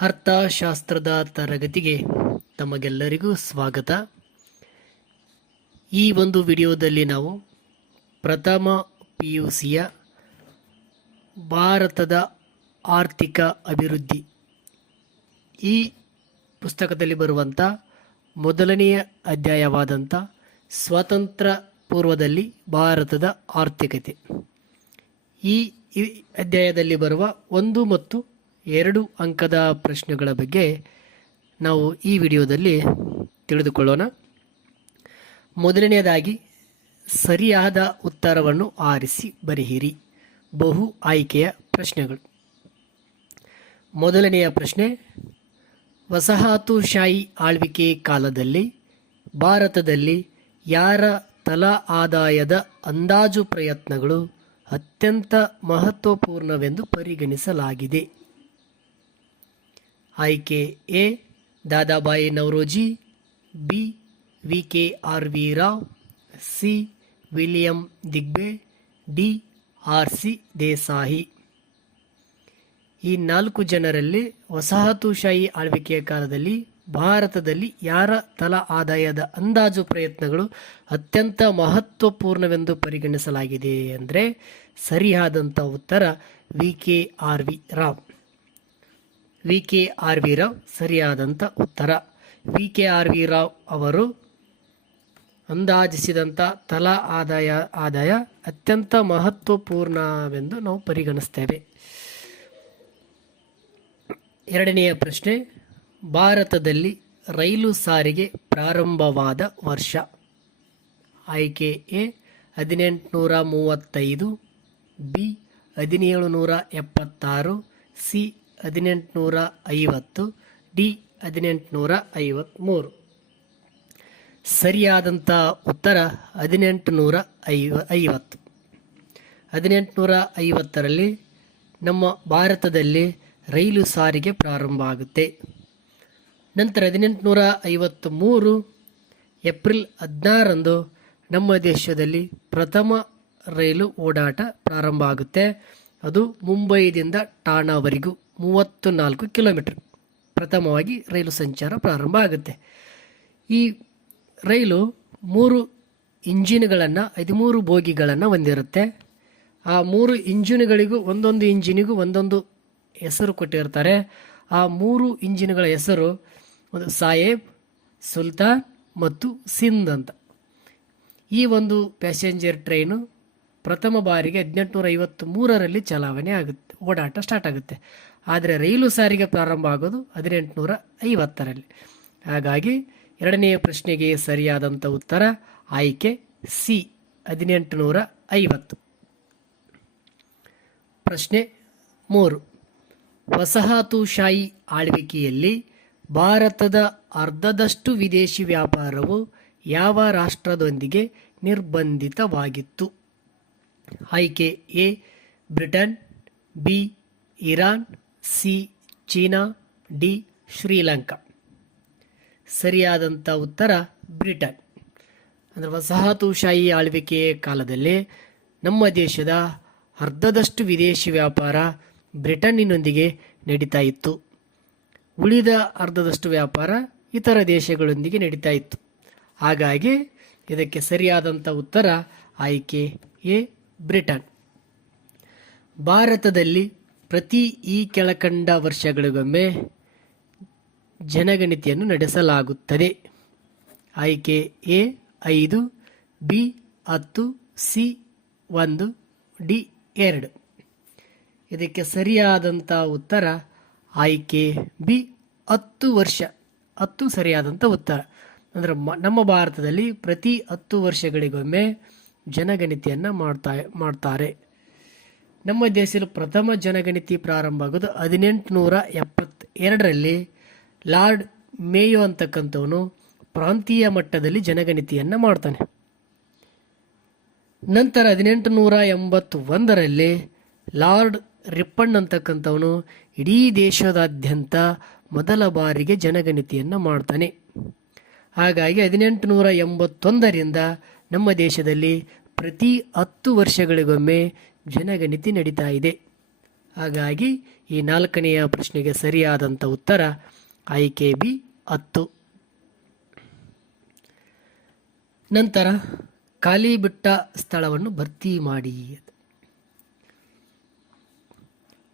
ಅರ್ಥಶಾಸ್ತ್ರದ ತರಗತಿಗೆ ತಮಗೆಲ್ಲರಿಗೂ ಸ್ವಾಗತ. ಈ ಒಂದು ವಿಡಿಯೋದಲ್ಲಿ ನಾವು ಪ್ರಥಮ ಪಿ ಯು ಸಿಯ ಭಾರತದ ಆರ್ಥಿಕ ಅಭಿವೃದ್ಧಿ. ಈ ಪುಸ್ತಕದಲ್ಲಿ ಬರುವಂಥ ಮೊದಲನೆಯ ಅಧ್ಯಾಯವಾದಂಥ ಸ್ವಾತಂತ್ರ್ಯ ಪೂರ್ವದಲ್ಲಿ ಭಾರತದ ಆರ್ಥಿಕತೆ. ಈ ಈ ಅಧ್ಯಾಯದಲ್ಲಿ ಬರುವ ಒಂದು ಮತ್ತು ಎರಡು ಅಂಕದ ಪ್ರಶ್ನೆಗಳ ಬಗ್ಗೆ ನಾವು ಈ ವಿಡಿಯೋದಲ್ಲಿ ತಿಳಿದುಕೊಳ್ಳೋಣ. ಮೊದಲನೆಯದಾಗಿ, ಸರಿಯಾದ ಉತ್ತರವನ್ನು ಆರಿಸಿ ಬರೆಯಿರಿ. ಬಹು ಆಯ್ಕೆಯ ಪ್ರಶ್ನೆಗಳು. ಮೊದಲನೆಯ ಪ್ರಶ್ನೆ ವಸಾಹತುಶಾಹಿ ಆಳ್ವಿಕೆ ಕಾಲದಲ್ಲಿ ಭಾರತದಲ್ಲಿ ಯಾರ ತಲಾ ಆದಾಯದ ಅಂದಾಜು ಪ್ರಯತ್ನಗಳು ಅತ್ಯಂತ ಮಹತ್ವಪೂರ್ಣವೆಂದು ಪರಿಗಣಿಸಲಾಗಿದೆ? ಆಯ್ಕೆ A, Dadabhai Naoroji, B V K R V Rao, C, William Digby, D R C Desai. ಈ ನಾಲ್ಕು ಜನರಲ್ಲಿ ವಸಾಹತುಶಾಹಿ ಆಳ್ವಿಕೆಯ ಕಾಲದಲ್ಲಿ ಭಾರತದಲ್ಲಿ ಯಾರ ತಲಾ ಆದಾಯದ ಅಂದಾಜು ಪ್ರಯತ್ನಗಳು ಅತ್ಯಂತ ಮಹತ್ವಪೂರ್ಣವೆಂದು ಪರಿಗಣಿಸಲಾಗಿದೆ ಅಂದರೆ ಸರಿಯಾದಂಥ ಉತ್ತರ V K R V Rao. V K R V Rao ಸರಿಯಾದಂಥ ಉತ್ತರ. V K R V Rao ಅವರು ಅಂದಾಜಿಸಿದಂಥ ತಲಾ ಆದಾಯ ಆದಾಯ ಅತ್ಯಂತ ಮಹತ್ವಪೂರ್ಣವೆಂದು ನಾವು ಪರಿಗಣಿಸ್ತೇವೆ. ಎರಡನೆಯ ಪ್ರಶ್ನೆ, ಭಾರತದಲ್ಲಿ ರೈಲು ಸಾರಿಗೆ ಪ್ರಾರಂಭವಾದ ವರ್ಷ. ಆಯ್ಕೆ ಎ ಹದಿನೆಂಟುನೂರ ಮೂವತ್ತೈದು, ಬಿ ಹದಿನೇಳು ನೂರ ಎಪ್ಪತ್ತಾರು, ಸಿ ಹದಿನೆಂಟುನೂರ ಐವತ್ತು ಡಿ ಹದಿನೆಂಟುನೂರ ಐವತ್ತ್ಮೂರು ಸರಿಯಾದಂಥ ಉತ್ತರ ಹದಿನೆಂಟುನೂರ ಐವ ಐವತ್ತು ಹದಿನೆಂಟುನೂರ ಐವತ್ತರಲ್ಲಿ ನಮ್ಮ ಭಾರತದಲ್ಲಿ ರೈಲು ಸಾರಿಗೆ ಪ್ರಾರಂಭ ಆಗುತ್ತೆ. ನಂತರ ಹದಿನೆಂಟುನೂರ ಐವತ್ತು ಮೂರು ಏಪ್ರಿಲ್ ಹದಿನಾರಂದು ನಮ್ಮ ದೇಶದಲ್ಲಿ ಪ್ರಥಮ ರೈಲು ಓಡಾಟ ಪ್ರಾರಂಭ ಆಗುತ್ತೆ. ಅದು ಮುಂಬೈದಿಂದ ಠಾಣಾವರೆಗೂ. ಮೂವತ್ತು ನಾಲ್ಕು ಕಿಲೋಮೀಟರ್ ಪ್ರಥಮವಾಗಿ ರೈಲು ಸಂಚಾರ ಪ್ರಾರಂಭ ಆಗುತ್ತೆ. ಈ ರೈಲು ಮೂರು ಇಂಜಿನ್ಗಳನ್ನು ಹದಿಮೂರು ಬೋಗಿಗಳನ್ನು ಹೊಂದಿರುತ್ತೆ. ಆ ಮೂರು ಇಂಜಿನ್ಗಳಿಗೂ ಒಂದೊಂದು ಇಂಜಿನಿಗೂ ಒಂದೊಂದು ಹೆಸರು ಕೊಟ್ಟಿರ್ತಾರೆ. ಆ ಮೂರು ಇಂಜಿನ್ಗಳ ಹೆಸರು ಒಂದು ಸಾಹೇಬ್, ಸುಲ್ತಾನ್ ಮತ್ತು ಸಿಂಧ್ ಅಂತ. ಈ ಒಂದು ಪ್ಯಾಸೆಂಜರ್ ಟ್ರೈನು ಪ್ರಥಮ ಬಾರಿಗೆ ಹದಿನೆಂಟುನೂರ ಐವತ್ತು ಮೂರರಲ್ಲಿ ಚಲಾವಣೆ ಆಗುತ್ತೆ, ಓಡಾಟ ಸ್ಟಾರ್ಟ್ ಆಗುತ್ತೆ. ಆದರೆ ರೈಲು ಸಾರಿಗೆ ಪ್ರಾರಂಭ ಆಗೋದು ಹದಿನೆಂಟುನೂರ ಐವತ್ತರಲ್ಲಿ ಹಾಗಾಗಿ ಎರಡನೆಯ ಪ್ರಶ್ನೆಗೆ ಸರಿಯಾದಂಥ ಉತ್ತರ ಆಯ್ಕೆ ಸಿ ಹದಿನೆಂಟುನೂರ ಐವತ್ತು ಪ್ರಶ್ನೆ ಮೂರು. ವಸಾಹತುಶಾಹಿ ಆಳ್ವಿಕೆಯಲ್ಲಿ ಭಾರತದ ಅರ್ಧದಷ್ಟು ವಿದೇಶಿ ವ್ಯಾಪಾರವು ಯಾವ ರಾಷ್ಟ್ರದೊಂದಿಗೆ ನಿರ್ಬಂಧಿತವಾಗಿತ್ತು? ಆಯ್ಕೆ A, Britain, B, Iran C, China, D, Sri Lanka. ಸರಿಯಾದಂಥ ಉತ್ತರ ಬ್ರಿಟನ್. ಅಂದರೆ ವಸಾಹತುಶಾಹಿ ಆಳ್ವಿಕೆಯ ಕಾಲದಲ್ಲಿ ನಮ್ಮ ದೇಶದ ಅರ್ಧದಷ್ಟು ವಿದೇಶಿ ವ್ಯಾಪಾರ ಬ್ರಿಟನ್ನಿನೊಂದಿಗೆ ನಡೀತಾ ಇತ್ತು. ಉಳಿದ ಅರ್ಧದಷ್ಟು ವ್ಯಾಪಾರ ಇತರ ದೇಶಗಳೊಂದಿಗೆ ನಡೀತಾ ಇತ್ತು. ಹಾಗಾಗಿ ಇದಕ್ಕೆ ಸರಿಯಾದಂಥ ಉತ್ತರ ಆಯ್ಕೆ ಎ ಬ್ರಿಟನ್. ಭಾರತದಲ್ಲಿ ಪ್ರತಿ ಈ ಕೆಳಕಂಡ ವರ್ಷಗಳಿಗೊಮ್ಮೆ ಜನಗಣತಿಯನ್ನು ನಡೆಸಲಾಗುತ್ತದೆ. ಆಯ್ಕೆ ಎ, ಐದು, ಬಿ, ಹತ್ತು, ಸಿ, ಒಂದು, ಡಿ, ಎರಡು. ಇದಕ್ಕೆ ಸರಿಯಾದಂಥ ಉತ್ತರ ಆಯ್ಕೆ ಬಿ, ಹತ್ತು ವರ್ಷ. ಹತ್ತು ಸರಿಯಾದಂಥ ಉತ್ತರ. ಅಂದರೆ ನಮ್ಮ ಭಾರತದಲ್ಲಿ ಪ್ರತಿ ಹತ್ತು ವರ್ಷಗಳಿಗೊಮ್ಮೆ ಜನಗಣತಿಯನ್ನು ಮಾಡ್ತಾ, ಮಾಡ್ತಾರೆ. ನಮ್ಮ ದೇಶದಲ್ಲಿ ಪ್ರಥಮ ಜನಗಣತಿ ಪ್ರಾರಂಭ ಆಗೋದು ಹದಿನೆಂಟುನೂರ ಎಪ್ಪತ್ತೆರಡರಲ್ಲಿ. ಲಾರ್ಡ್ ಮೇಯೋ ಅಂತಕ್ಕಂಥವನು ಪ್ರಾಂತೀಯ ಮಟ್ಟದಲ್ಲಿ ಜನಗಣತಿಯನ್ನು ಮಾಡ್ತಾನೆ. ನಂತರ ಹದಿನೆಂಟು ನೂರ ಎಂಬತ್ತು ಒಂದರಲ್ಲಿ ಲಾರ್ಡ್ ರಿಪ್ಪಣ್ ಅಂತಕ್ಕಂಥವನು ಇಡೀ ದೇಶದಾದ್ಯಂತ ಮೊದಲ ಬಾರಿಗೆ ಜನಗಣತಿಯನ್ನು ಮಾಡ್ತಾನೆ. ಹಾಗಾಗಿ ಹದಿನೆಂಟು ನೂರ ಎಂಬತ್ತೊಂದರಿಂದ ನಮ್ಮ ದೇಶದಲ್ಲಿ ಪ್ರತಿ ಹತ್ತು ವರ್ಷಗಳಿಗೊಮ್ಮೆ ಜನಗಣತಿ ನಡೀತಾ ಇದೆ. ಹಾಗಾಗಿ ಈ ನಾಲ್ಕನೆಯ ಪ್ರಶ್ನೆಗೆ ಸರಿಯಾದಂಥ ಉತ್ತರ ಆಯ್ಕೆ ಬಿ ಹತ್ತು. ನಂತರ ಖಾಲಿ ಬಿಟ್ಟ ಸ್ಥಳವನ್ನು ಭರ್ತಿ ಮಾಡಿ.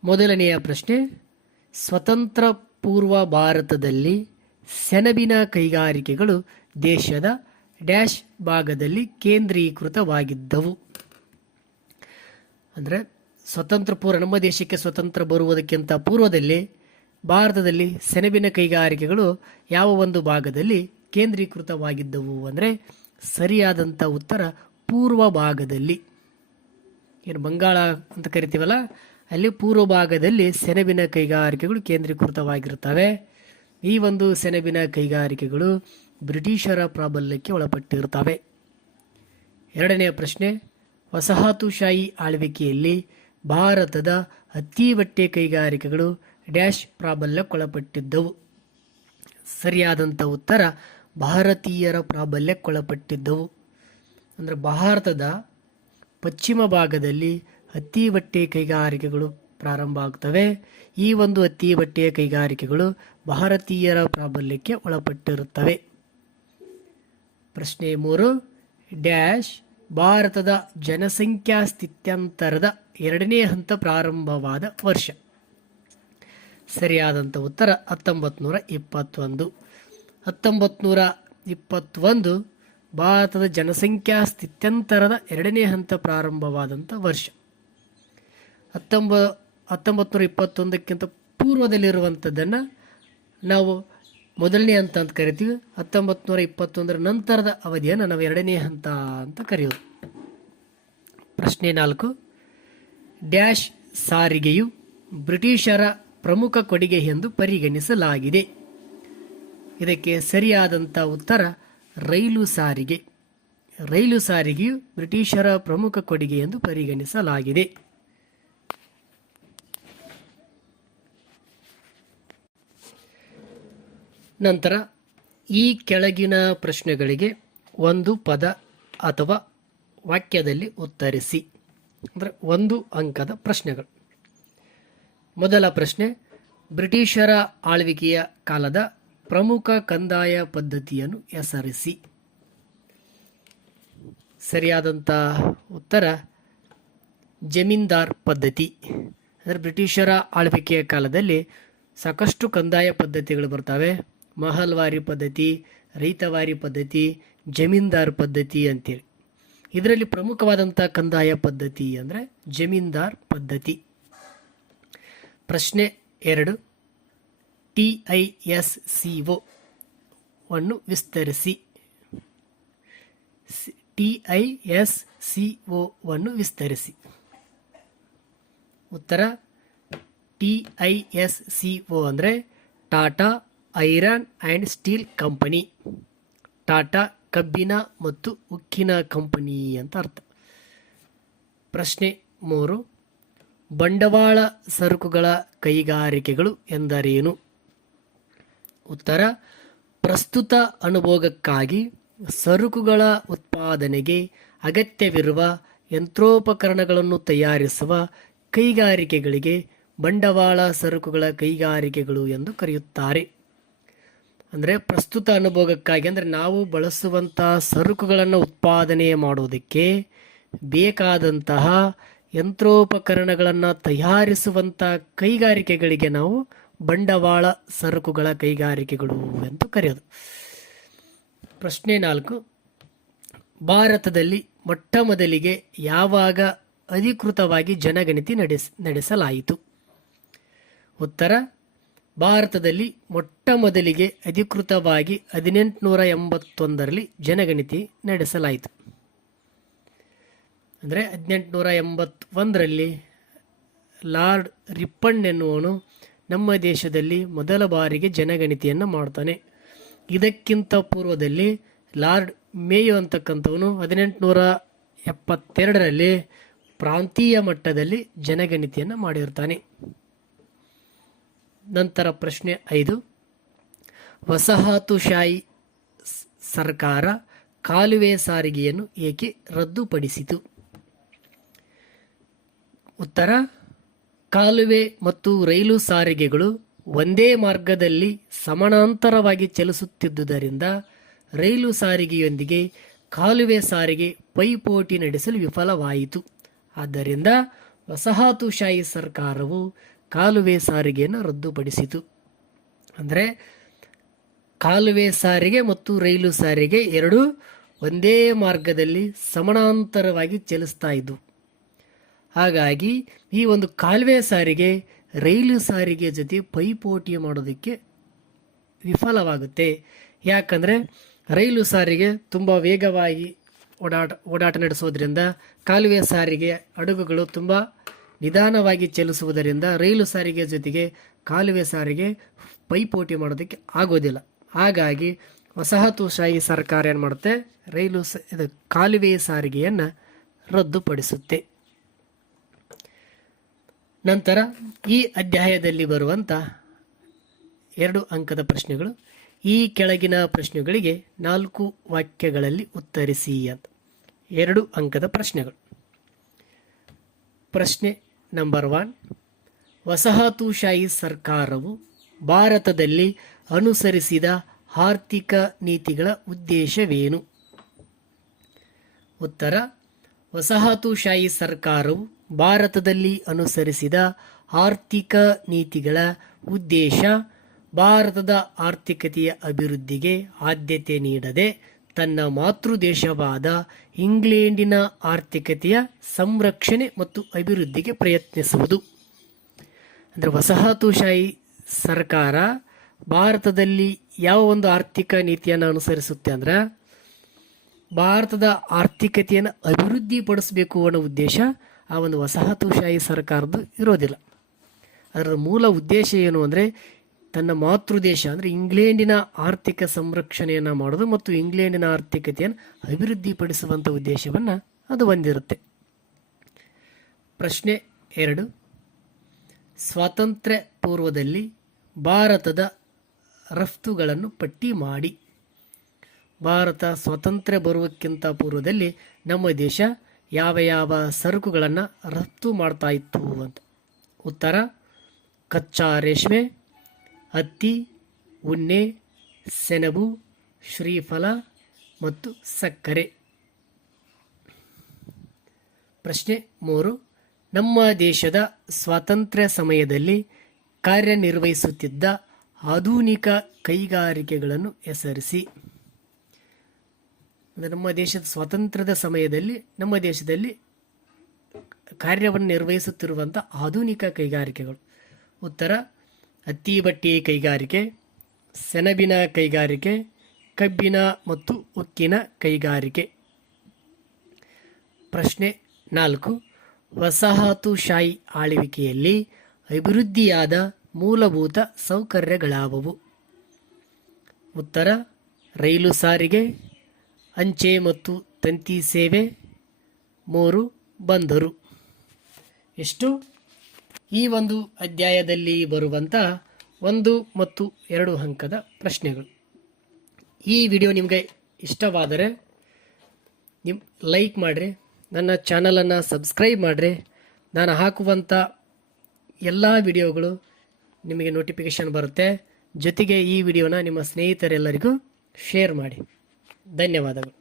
ಮೊದಲನೆಯ ಪ್ರಶ್ನೆ, ಸ್ವತಂತ್ರ ಪೂರ್ವ ಭಾರತದಲ್ಲಿ ಸೆಣಬಿನ ಕೈಗಾರಿಕೆಗಳು ದೇಶದ ಡ್ಯಾಶ್ ಭಾಗದಲ್ಲಿ ಕೇಂದ್ರೀಕೃತವಾಗಿದ್ದವು. ಅಂದರೆ ಸ್ವತಂತ್ರ ಪೂರ್ವ, ನಮ್ಮ ದೇಶಕ್ಕೆ ಸ್ವತಂತ್ರ ಬರುವುದಕ್ಕಿಂತ ಪೂರ್ವದಲ್ಲಿ ಭಾರತದಲ್ಲಿ ಸೆಣಬಿನ ಕೈಗಾರಿಕೆಗಳು ಯಾವ ಒಂದು ಭಾಗದಲ್ಲಿ ಕೇಂದ್ರೀಕೃತವಾಗಿದ್ದವು ಅಂದರೆ ಸರಿಯಾದಂಥ ಉತ್ತರ ಪೂರ್ವ ಭಾಗದಲ್ಲಿ. ಏನು ಬಂಗಾಳ ಅಂತ ಕರಿತೀವಲ್ಲ, ಅಲ್ಲಿ ಪೂರ್ವ ಭಾಗದಲ್ಲಿ ಸೆಣಬಿನ ಕೈಗಾರಿಕೆಗಳು ಕೇಂದ್ರೀಕೃತವಾಗಿರ್ತವೆ ಈ ಒಂದು ಸೆಣಬಿನ ಕೈಗಾರಿಕೆಗಳು ಬ್ರಿಟಿಷರ ಪ್ರಾಬಲ್ಯಕ್ಕೆ ಒಳಪಟ್ಟಿರುತ್ತವೆ. ಎರಡನೆಯ ಪ್ರಶ್ನೆ ವಸಾಹತುಶಾಹಿ ಆಳ್ವಿಕೆಯಲ್ಲಿ ಭಾರತದ ಹತ್ತಿ ಬಟ್ಟೆ ಕೈಗಾರಿಕೆಗಳು ಡ್ಯಾಶ್ ಪ್ರಾಬಲ್ಯಕ್ಕೊಳಪಟ್ಟಿದ್ದವು. ಸರಿಯಾದಂಥ ಉತ್ತರ ಭಾರತೀಯರ ಪ್ರಾಬಲ್ಯಕ್ಕೊಳಪಟ್ಟಿದ್ದವು. ಅಂದರೆ ಭಾರತದ ಪಶ್ಚಿಮ ಭಾಗದಲ್ಲಿ ಹತ್ತಿ ಬಟ್ಟೆ ಕೈಗಾರಿಕೆಗಳು ಪ್ರಾರಂಭ ಆಗ್ತವೆ. ಈ ಒಂದು ಹತ್ತಿ ಬಟ್ಟೆಯ ಕೈಗಾರಿಕೆಗಳು ಭಾರತೀಯರ ಪ್ರಾಬಲ್ಯಕ್ಕೆ ಒಳಪಟ್ಟಿರುತ್ತವೆ. ಪ್ರಶ್ನೆ ಮೂರು, ಡ್ಯಾಶ್ ಭಾರತದ ಜನಸಂಖ್ಯಾ ಸ್ಥಿತ್ಯಂತರದ ಎರಡನೇ ಹಂತ ಪ್ರಾರಂಭವಾದ ವರ್ಷ. ಸರಿಯಾದಂಥ ಉತ್ತರ ಹತ್ತೊಂಬತ್ತು ನೂರ ಇಪ್ಪತ್ತೊಂದು. ಹತ್ತೊಂಬತ್ತು ನೂರ ಇಪ್ಪತ್ತೊಂದು ಭಾರತದ ಜನಸಂಖ್ಯಾ ಸ್ಥಿತ್ಯಂತರದ ಎರಡನೇ ಹಂತ ಪ್ರಾರಂಭವಾದಂಥ ವರ್ಷ. ಹತ್ತೊಂಬ ಹತ್ತೊಂಬತ್ತು ನೂರ ಇಪ್ಪತ್ತೊಂದಕ್ಕಿಂತ ಪೂರ್ವದಲ್ಲಿರುವಂಥದ್ದನ್ನು ನಾವು ಮೊದಲನೇ ಹಂತ ಅಂತ ಕರಿತೀವಿ. ಹತ್ತೊಂಬತ್ತು ನೂರ ಇಪ್ಪತ್ತೊಂದರ ನಂತರದ ಅವಧಿಯನ್ನು ನಾವು ಎರಡನೇ ಹಂತ ಅಂತ ಕರೆಯೋದು. ಪ್ರಶ್ನೆ ನಾಲ್ಕು. ಡ್ಯಾಶ್ ಸಾರಿಗೆಯು ಬ್ರಿಟಿಷರ ಪ್ರಮುಖ ಕೊಡುಗೆ ಎಂದು ಪರಿಗಣಿಸಲಾಗಿದೆ. ಇದಕ್ಕೆ ಸರಿಯಾದಂಥ ಉತ್ತರ ರೈಲು ಸಾರಿಗೆ. ರೈಲು ಸಾರಿಗೆಯು ಬ್ರಿಟಿಷರ ಪ್ರಮುಖ ಕೊಡುಗೆ ಎಂದು ಪರಿಗಣಿಸಲಾಗಿದೆ. ನಂತರ ಈ ಕೆಳಗಿನ ಪ್ರಶ್ನೆಗಳಿಗೆ ಒಂದು ಪದ ಅಥವಾ ವಾಕ್ಯದಲ್ಲಿ ಉತ್ತರಿಸಿ. ಅಂದರೆ ಒಂದು ಅಂಕದ ಪ್ರಶ್ನೆಗಳು. ಮೊದಲ ಪ್ರಶ್ನೆ, ಬ್ರಿಟಿಷರ ಆಳ್ವಿಕೆಯ ಕಾಲದ ಪ್ರಮುಖ ಕಂದಾಯ ಪದ್ಧತಿಯನ್ನು ಹೆಸರಿಸಿ. ಸರಿಯಾದಂಥ ಉತ್ತರ, ಜಮೀನ್ದಾರ್ ಪದ್ಧತಿ. ಅಂದರೆ ಬ್ರಿಟಿಷರ ಆಳ್ವಿಕೆಯ ಕಾಲದಲ್ಲಿ ಸಾಕಷ್ಟು ಕಂದಾಯ ಪದ್ಧತಿಗಳು ಬರ್ತವೆ. ಮಹಲ್ವಾರಿ ಪದ್ಧತಿ, ರೈತವಾರಿ ಪದ್ಧತಿ, ಜಮೀನ್ದಾರ್ ಪದ್ಧತಿ ಅಂತೇಳಿ. ಇದರಲ್ಲಿ ಪ್ರಮುಖವಾದಂಥ ಕಂದಾಯ ಪದ್ಧತಿ ಅಂದರೆ ಜಮೀನ್ದಾರ್ ಪದ್ಧತಿ. ಪ್ರಶ್ನೆ ಎರಡು, ಟಿ ಐ ಎಸ್ ಸಿ ಒನ್ನು ವಿಸ್ತರಿಸಿ. ಟಿ ಐ ಎಸ್ ಸಿ ಒವನ್ನು ವಿಸ್ತರಿಸಿ. ಉತ್ತರ, T I S C O ಅಂದರೆ Tata iron and steel company. Tata, ಕಬ್ಬಿನ ಮತ್ತು ಉಕ್ಕಿನ ಕಂಪನಿ ಅಂತ ಅರ್ಥ. ಪ್ರಶ್ನೆ ಮೂರು. ಬಂಡವಾಳ ಸರಕುಗಳ ಕೈಗಾರಿಕೆಗಳು ಎಂದರೇನು? ಉತ್ತರ. ಪ್ರಸ್ತುತ ಅನುಭೋಗಕ್ಕಾಗಿ ಸರಕುಗಳ ಉತ್ಪಾದನೆಗೆ ಅಗತ್ಯವಿರುವ ಯಂತ್ರೋಪಕರಣಗಳನ್ನು ತಯಾರಿಸುವ ಕೈಗಾರಿಕೆಗಳಿಗೆ ಬಂಡವಾಳ ಸರಕುಗಳ ಕೈಗಾರಿಕೆಗಳು ಎಂದು ಕರೆಯುತ್ತಾರೆ. ಅಂದರೆ ಪ್ರಸ್ತುತ ಅನುಭೋಗಕ್ಕಾಗಿ, ಅಂದರೆ ನಾವು ಬಳಸುವಂಥ ಸರಕುಗಳನ್ನು ಉತ್ಪಾದನೆ ಮಾಡುವುದಕ್ಕೆ ಬೇಕಾದಂತಹ ಯಂತ್ರೋಪಕರಣಗಳನ್ನು ತಯಾರಿಸುವಂಥ ಕೈಗಾರಿಕೆಗಳಿಗೆ ನಾವು ಬಂಡವಾಳ ಸರಕುಗಳ ಕೈಗಾರಿಕೆಗಳು ಎಂದು ಕರೆಯೋದು. ಪ್ರಶ್ನೆ ನಾಲ್ಕು. ಭಾರತದಲ್ಲಿ ಮೊಟ್ಟ ಮೊದಲಿಗೆ ಯಾವಾಗ ಅಧಿಕೃತವಾಗಿ ಜನಗಣತಿ ನಡೆಸ, ನಡೆಸಲಾಯಿತು? ಉತ್ತರ ಭಾರತದಲ್ಲಿ ಮೊಟ್ಟ ಮೊದಲಿಗೆ ಅಧಿಕೃತವಾಗಿ ಹದಿನೆಂಟುನೂರ ಎಂಬತ್ತೊಂದರಲ್ಲಿ ಜನಗಣತಿ ನಡೆಸಲಾಯಿತು. ಅಂದರೆ ಹದಿನೆಂಟುನೂರ ಎಂಬತ್ತೊಂದರಲ್ಲಿ ಲಾರ್ಡ್ ರಿಪ್ಪನ್ ಎನ್ನುವನು ನಮ್ಮ ದೇಶದಲ್ಲಿ ಮೊದಲ ಬಾರಿಗೆ ಜನಗಣತಿಯನ್ನು ಮಾಡ್ತಾನೆ. ಇದಕ್ಕಿಂತ ಪೂರ್ವದಲ್ಲಿ ಲಾರ್ಡ್ ಮೇಯೋ ಅಂತಕ್ಕಂಥವನು ಹದಿನೆಂಟುನೂರ ಎಪ್ಪತ್ತೆರಡರಲ್ಲಿ ಪ್ರಾಂತೀಯ ಮಟ್ಟದಲ್ಲಿ ಜನಗಣತಿಯನ್ನು ಮಾಡಿರ್ತಾನೆ. ನಂತರ ಪ್ರಶ್ನೆ ಐದು. ವಸಾಹತುಶಾಹಿ ಸರ್ಕಾರ ಕಾಲುವೆ ಸಾರಿಗೆಯನ್ನು ಏಕೆ ರದ್ದುಪಡಿಸಿತು? ಉತ್ತರ, ಕಾಲುವೆ ಮತ್ತು ರೈಲು ಸಾರಿಗೆಗಳು ಒಂದೇ ಮಾರ್ಗದಲ್ಲಿ ಸಮಾನಾಂತರವಾಗಿ ಚಲಿಸುತ್ತಿದ್ದುದರಿಂದ ರೈಲು ಸಾರಿಗೆಯೊಂದಿಗೆ ಕಾಲುವೆ ಸಾರಿಗೆ ಪೈಪೋಟಿ ನಡೆಸಲು ವಿಫಲವಾಯಿತು. ಆದ್ದರಿಂದ ವಸಾಹತುಶಾಹಿ ಸರ್ಕಾರವು ಕಾಲುವೆ ಸಾರಿಗೆಯನ್ನು ರದ್ದುಪಡಿಸಿತು. ಅಂದರೆ ಕಾಲುವೆ ಸಾರಿಗೆ ಮತ್ತು ರೈಲು ಸಾರಿಗೆ ಎರಡೂ ಒಂದೇ ಮಾರ್ಗದಲ್ಲಿ ಸಮಾನಾಂತರವಾಗಿ ಚಲಿಸ್ತಾ ಇದ್ವು. ಹಾಗಾಗಿ ಈ ಒಂದು ಕಾಲುವೆ ಸಾರಿಗೆ ರೈಲು ಸಾರಿಗೆ ಜೊತೆ ಪೈಪೋಟಿ ಮಾಡೋದಕ್ಕೆ ವಿಫಲವಾಗುತ್ತೆ. ಯಾಕಂದರೆ ರೈಲು ಸಾರಿಗೆ ತುಂಬ ವೇಗವಾಗಿ ಓಡಾಟ ಓಡಾಟ ನಡೆಸೋದ್ರಿಂದ ಕಾಲುವೆ ಸಾರಿಗೆ ಹಡಗುಗಳು ತುಂಬ ನಿಧಾನವಾಗಿ ಚಲಿಸುವುದರಿಂದ ರೈಲು ಸಾರಿಗೆ ಜೊತೆಗೆ ಕಾಲುವೆ ಸಾರಿಗೆ ಪೈಪೋಟಿ ಮಾಡೋದಕ್ಕೆ ಆಗೋದಿಲ್ಲ. ಹಾಗಾಗಿ ವಸಾಹತುಶಾಹಿ ಸರ್ಕಾರ ಏನು ಮಾಡುತ್ತೆ? ರೈಲು ಸ, ಇದು ಕಾಲುವೆ ಸಾರಿಗೆಯನ್ನು ರದ್ದುಪಡಿಸುತ್ತೆ. ನಂತರ ಈ ಅಧ್ಯಾಯದಲ್ಲಿ ಬರುವಂಥ ಎರಡು ಅಂಕದ ಪ್ರಶ್ನೆಗಳು. ಈ ಕೆಳಗಿನ ಪ್ರಶ್ನೆಗಳಿಗೆ ನಾಲ್ಕು ವಾಕ್ಯಗಳಲ್ಲಿ ಉತ್ತರಿಸಿ ಅಂತ. ಎರಡು ಅಂಕದ ಪ್ರಶ್ನೆಗಳು. ಪ್ರಶ್ನೆ ನಂಬರ್ ಒನ್ ವಸಾಹತುಶಾಹಿ ಸರ್ಕಾರವು ಭಾರತದಲ್ಲಿ ಅನುಸರಿಸಿದ ಆರ್ಥಿಕ ನೀತಿಗಳ ಉದ್ದೇಶವೇನು? ಉತ್ತರ, ವಸಾಹತುಶಾಹಿ ಸರ್ಕಾರವು ಭಾರತದಲ್ಲಿ ಅನುಸರಿಸಿದ ಆರ್ಥಿಕ ನೀತಿಗಳ ಉದ್ದೇಶ ಭಾರತದ ಆರ್ಥಿಕತೆಯ ಅಭಿವೃದ್ಧಿಗೆ ಆದ್ಯತೆ ನೀಡದೆ ತನ್ನ ಮಾತೃ ದೇಶವಾದ ಇಂಗ್ಲೆಂಡಿನ ಆರ್ಥಿಕತೆಯ ಸಂರಕ್ಷಣೆ ಮತ್ತು ಅಭಿವೃದ್ಧಿಗೆ ಪ್ರಯತ್ನಿಸುವುದು. ಅಂದರೆ ವಸಾಹತುಶಾಹಿ ಸರ್ಕಾರ ಭಾರತದಲ್ಲಿ ಯಾವ ಒಂದು ಆರ್ಥಿಕ ನೀತಿಯನ್ನು ಅನುಸರಿಸುತ್ತೆ ಅಂದ್ರೆ ಭಾರತದ ಆರ್ಥಿಕತೆಯನ್ನು ಅಭಿವೃದ್ಧಿಪಡಿಸಬೇಕು ಅನ್ನೋ ಉದ್ದೇಶ ಆ ಒಂದು ವಸಾಹತುಶಾಹಿ ಸರ್ಕಾರದ್ದು ಇರೋದಿಲ್ಲ. ಅದರ ಮೂಲ ಉದ್ದೇಶ ಏನು ಅಂದರೆ ತನ್ನ ಮಾತೃ ದೇಶ ಅಂದರೆ ಇಂಗ್ಲೆಂಡಿನ ಆರ್ಥಿಕ ಸಂರಕ್ಷಣೆಯನ್ನು ಮಾಡೋದು ಮತ್ತು ಇಂಗ್ಲೆಂಡಿನ ಆರ್ಥಿಕತೆಯನ್ನು ಅಭಿವೃದ್ಧಿಪಡಿಸುವಂಥ ಉದ್ದೇಶವನ್ನು ಅದು ಹೊಂದಿರುತ್ತೆ. ಪ್ರಶ್ನೆ ಎರಡು. ಸ್ವಾತಂತ್ರ್ಯ ಪೂರ್ವದಲ್ಲಿ ಭಾರತದ ರಫ್ತುಗಳನ್ನು ಪಟ್ಟಿ ಮಾಡಿ. ಭಾರತ ಸ್ವಾತಂತ್ರ್ಯ ಬರುವಕ್ಕಿಂತ ಪೂರ್ವದಲ್ಲಿ ನಮ್ಮ ದೇಶ ಯಾವ ಯಾವ ಸರಕುಗಳನ್ನು ರಫ್ತು ಮಾಡ್ತಾ ಇತ್ತು ಅಂತ. ಉತ್ತರ, ಕಚ್ಚಾ ರೇಷ್ಮೆ ಹತ್ತಿ, ಉಣ್ಣೆ, ಸೆಣಬು, ಶ್ರೀಫಲ ಮತ್ತು ಸಕ್ಕರೆ. ಪ್ರಶ್ನೆ ಮೂರು. ನಮ್ಮ ದೇಶದ ಸ್ವಾತಂತ್ರ್ಯ ಸಮಯದಲ್ಲಿ ಕಾರ್ಯನಿರ್ವಹಿಸುತ್ತಿದ್ದ ಆಧುನಿಕ ಕೈಗಾರಿಕೆಗಳನ್ನು ಹೆಸರಿಸಿ. ನಮ್ಮ ದೇಶದ ಸ್ವಾತಂತ್ರ್ಯದ ಸಮಯದಲ್ಲಿ, ನಮ್ಮ ದೇಶದಲ್ಲಿ ಕಾರ್ಯವನ್ನು ನಿರ್ವಹಿಸುತ್ತಿರುವಂಥ ಆಧುನಿಕ ಕೈಗಾರಿಕೆಗಳು. ಉತ್ತರ. ಹತ್ತಿ ಬಟ್ಟೆ ಕೈಗಾರಿಕೆ, ಸೆಣಬಿನ ಕೈಗಾರಿಕೆ, ಕಬ್ಬಿನ ಮತ್ತು ಉಕ್ಕಿನ ಕೈಗಾರಿಕೆ. ಪ್ರಶ್ನೆ ನಾಲ್ಕು. ವಸಾಹತುಶಾಹಿ ಆಳ್ವಿಕೆಯಲ್ಲಿ ಅಭಿವೃದ್ಧಿಯಾದ ಮೂಲಭೂತ ಸೌಕರ್ಯಗಳಾವವು? ಉತ್ತರ. ರೈಲು ಸಾರಿಗೆ, ಅಂಚೆ ಮತ್ತು ತಂತಿ ಸೇವೆ. ಮೂರು. ಬಂದರು. ಎಷ್ಟು? ಈ ಒಂದು ಅಧ್ಯಾಯದಲ್ಲಿ ಬರುವಂಥ ಒಂದು ಮತ್ತು ಎರಡು ಅಂಕದ ಪ್ರಶ್ನೆಗಳು. ಈ ವಿಡಿಯೋ ನಿಮಗೆ ಇಷ್ಟವಾದರೆ ನಿಮ್ಮ ಲೈಕ್ ಮಾಡಿರಿ, ನನ್ನ ಚಾನಲನ್ನು ಸಬ್ಸ್ಕ್ರೈಬ್ ಮಾಡಿರಿ. ನಾನು ಹಾಕುವಂಥ ಎಲ್ಲ ವಿಡಿಯೋಗಳು ನಿಮಗೆ ನೋಟಿಫಿಕೇಷನ್ ಬರುತ್ತೆ. ಜೊತೆಗೆ ಈ ವಿಡಿಯೋನ ನಿಮ್ಮ ಸ್ನೇಹಿತರೆಲ್ಲರಿಗೂ ಶೇರ್ ಮಾಡಿ. ಧನ್ಯವಾದಗಳು.